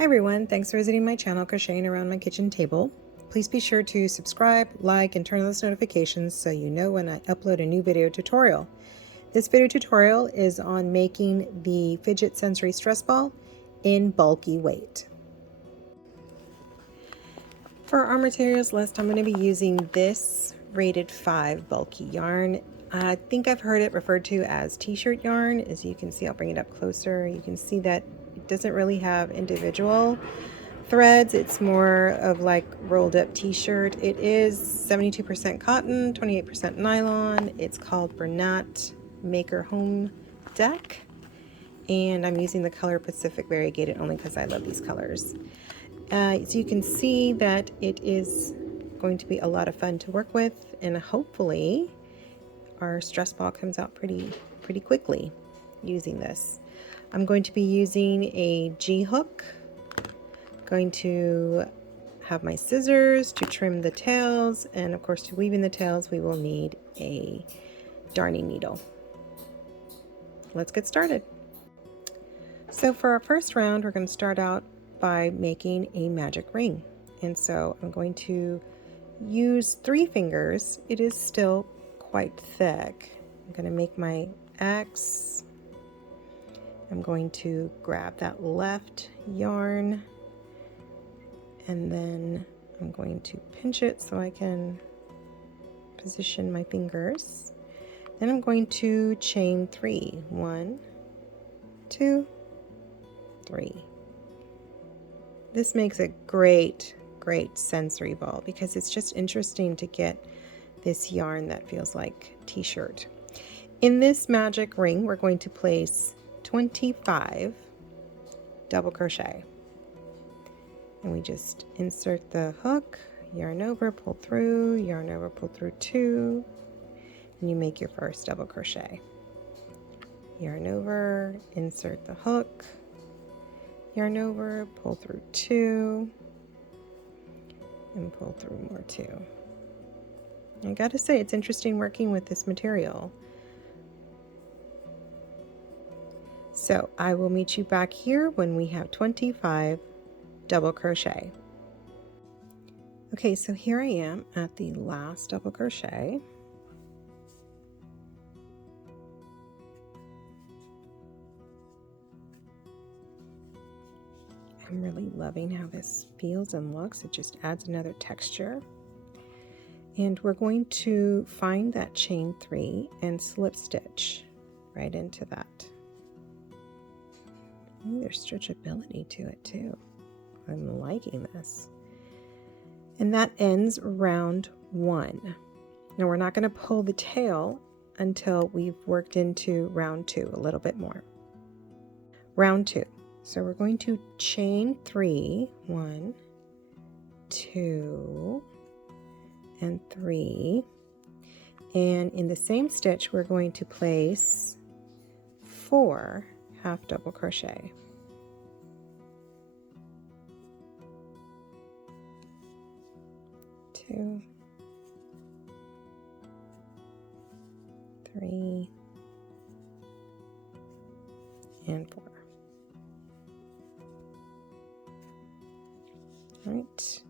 Hi everyone, thanks for visiting my channel, Crocheting Around My Kitchen Table. Please be sure to subscribe, like, and turn on those notifications so you know when I upload a new video tutorial. This video tutorial is on making the Fidget Sensory Stress Ball in bulky weight. For our materials list, I'm going to be using this rated 5 bulky yarn. I think I've heard it referred to as t-shirt yarn. As you can see, I'll bring it up closer. You can see that it doesn't really have individual threads. It's more of like rolled up t-shirt. It is 72% cotton, 28% nylon. It's called Bernat Maker Home Deck, and I'm using the color Pacific Variegated only because I love these colors. So you can see that it is going to be a lot of fun to work with, and hopefully our stress ball comes out pretty quickly using this. I'm going to be using a G hook. Going to have my scissors to trim the tails, and of course to weave in the tails we will need a darning needle. Let's get started. So for our first round, we're going to start out by making a magic ring, and so I'm going to use 3 fingers. It is still quite thick. I'm going to make my X. I'm going to grab that left yarn, and then I'm going to pinch it so I can position my fingers. Then I'm going to chain 3. 1, 2, 3. This makes a great sensory ball because it's just interesting to get this yarn that feels like t-shirt. In this magic ring, we're going to place 25 double crochet. And we just insert the hook, yarn over, pull through, yarn over, pull through 2, and you make your first double crochet. Yarn over, insert the hook, yarn over, pull through 2, and pull through more 2. I gotta say, it's interesting working with this material. So I will meet you back here when we have 25 double crochet. Okay, so here I am at the last double crochet. I'm really loving how this feels and looks. It just adds another texture. And we're going to find that chain 3 and slip stitch right into that. Ooh, there's stretchability to it too. I'm liking this. And that ends round 1. Now we're not going to pull the tail until we've worked into round 2 a little bit more. Round 2. So we're going to chain 3, 1, 2, and 3. And in the same stitch, we're going to place 4 half double crochet. 2, 3, and 4. All right.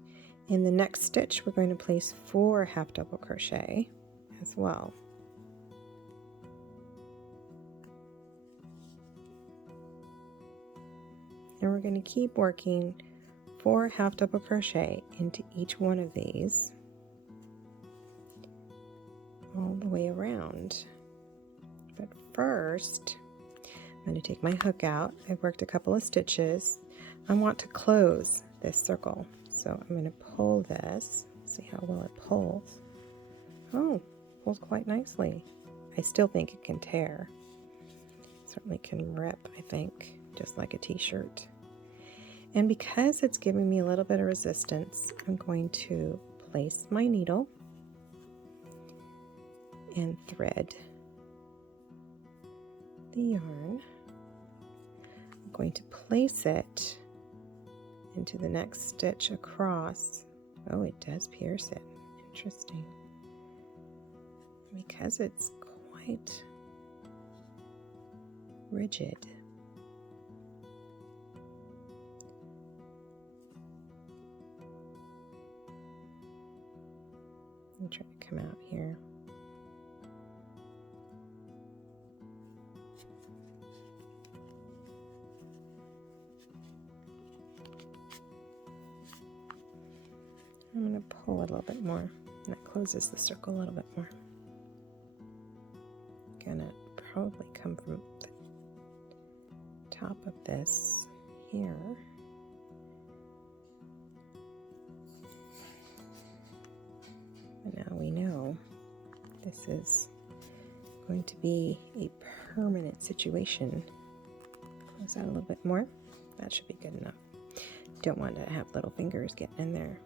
In the next stitch, we're going to place 4 half double crochet as well. And we're going to keep working 4 half double crochet into each one of these all the way around. But first, I'm going to take my hook out. I've worked a couple of stitches. I want to close this circle, so I'm going to pull this. See how well it pulls. Oh, pulls quite nicely. I still think it can tear. Certainly can rip, I think, just like a t-shirt. And because it's giving me a little bit of resistance, I'm going to place my needle and thread the yarn. I'm going to place it into the next stitch across. Oh, it does pierce it. Interesting. Because it's quite rigid, and try to come out here. I'm going to pull a little bit more, and that closes the circle a little bit more. Gonna probably come from the top of this here. And now we know this is going to be a permanent situation. Close out a little bit more. That should be good enough. Don't want to have little fingers getting in there.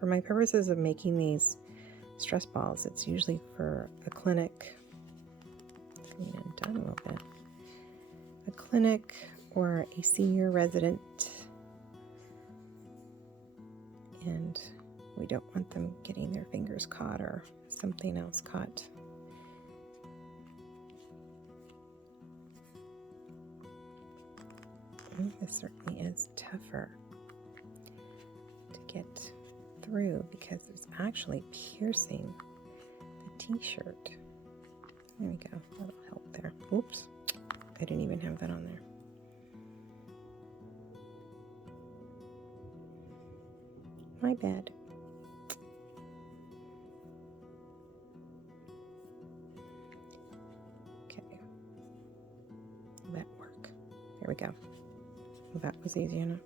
For my purposes of making these stress balls, it's usually for a clinic. Done a little bit. A clinic or a senior resident, and we don't want them getting their fingers caught or something else caught. This certainly is tougher to get through because it's actually piercing the t-shirt. There we go, that'll help there. Oops, I didn't even have that on there. My bad. Okay, will that work? There we go. Well, that was easy enough.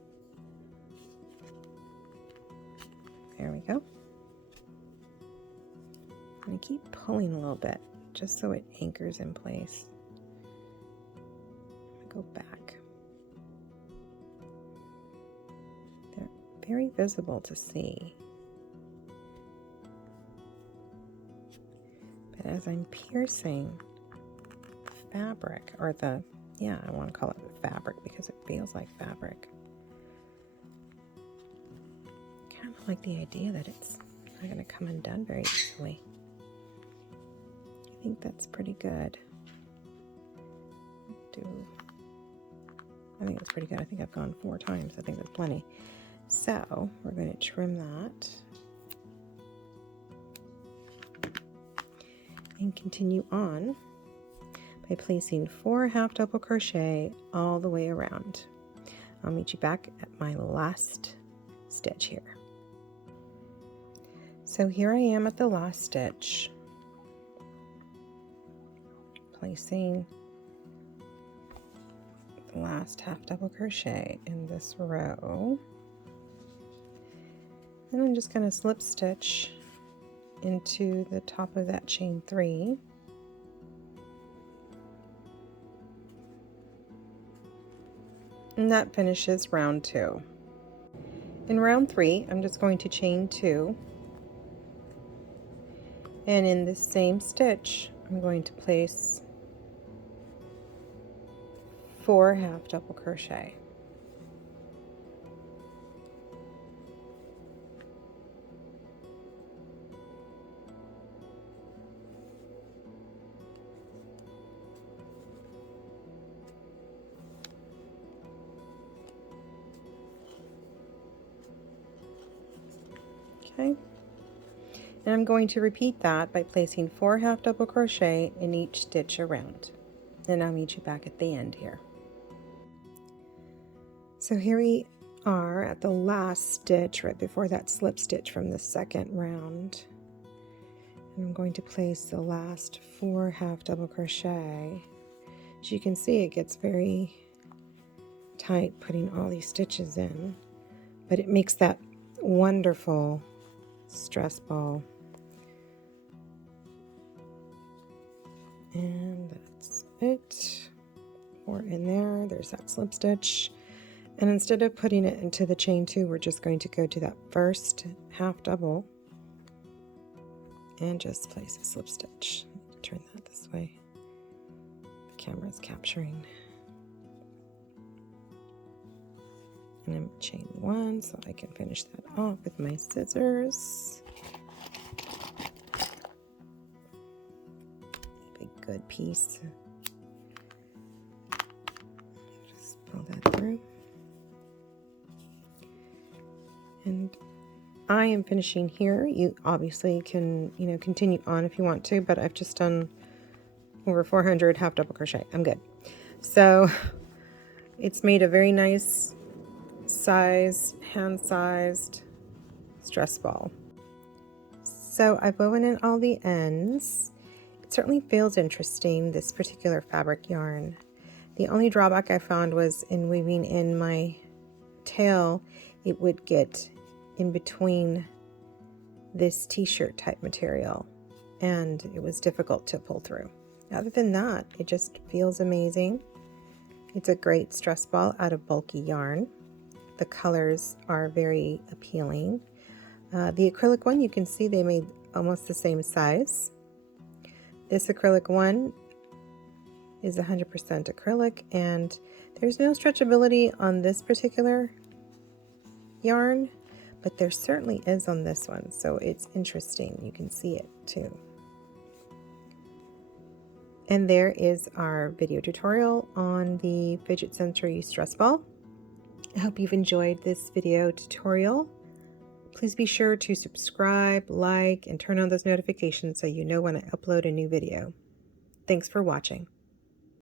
There we go. I'm going to keep pulling a little bit just so it anchors in place. Go back. They're very visible to see. But as I'm piercing the fabric, or I want to call it the fabric because it feels like fabric. Kind of like the idea that it's not going to come undone very easily. I think that's pretty good. I think that's pretty good. I think I've gone 4 times. I think that's plenty. So we're going to trim that and continue on by placing 4 half double crochet all the way around. I'll meet you back at my last stitch here. So here I am at the last stitch, placing the last half double crochet in this row. And I'm just going to slip stitch into the top of that chain 3. And that finishes round 2. In round 3, I'm just going to chain 2. And in this same stitch, I'm going to place 4 half double crochet. Okay, and I'm going to repeat that by placing 4 half double crochet in each stitch around, and I'll meet you back at the end here. So here we are at the last stitch right before that slip stitch from the second round, and I'm going to place the last 4 half double crochet. As you can see, it gets very tight putting all these stitches in, but it makes that wonderful stress ball. And that's it. 4 in there. There's that slip stitch. And instead of putting it into the chain 2, we're just going to go to that first half double and just place a slip stitch. Turn that this way. The camera is capturing. And I'm chain 1 so I can finish that off with my scissors. A good piece. Just pull that through. And I am finishing here. You obviously can, continue on if you want to, but I've just done over 400 half double crochet. I'm good. So it's made a very nice size, hand-sized stress ball. So I've woven in all the ends. It certainly feels interesting, this particular fabric yarn. The only drawback I found was in weaving in my tail, it would get in between this t-shirt type material, and it was difficult to pull through. Other than that, it just feels amazing. It's a great stress ball out of bulky yarn. The colors are very appealing. The acrylic one, you can see they made almost the same size. This acrylic one is 100% acrylic, and there's no stretchability on this particular yarn, but there certainly is on this one, so it's interesting. You can see it too. And there is our video tutorial on the Fidget Sensory stress ball. I hope you've enjoyed this video tutorial. Please be sure to subscribe, like, and turn on those notifications so you know when I upload a new video. Thanks for watching.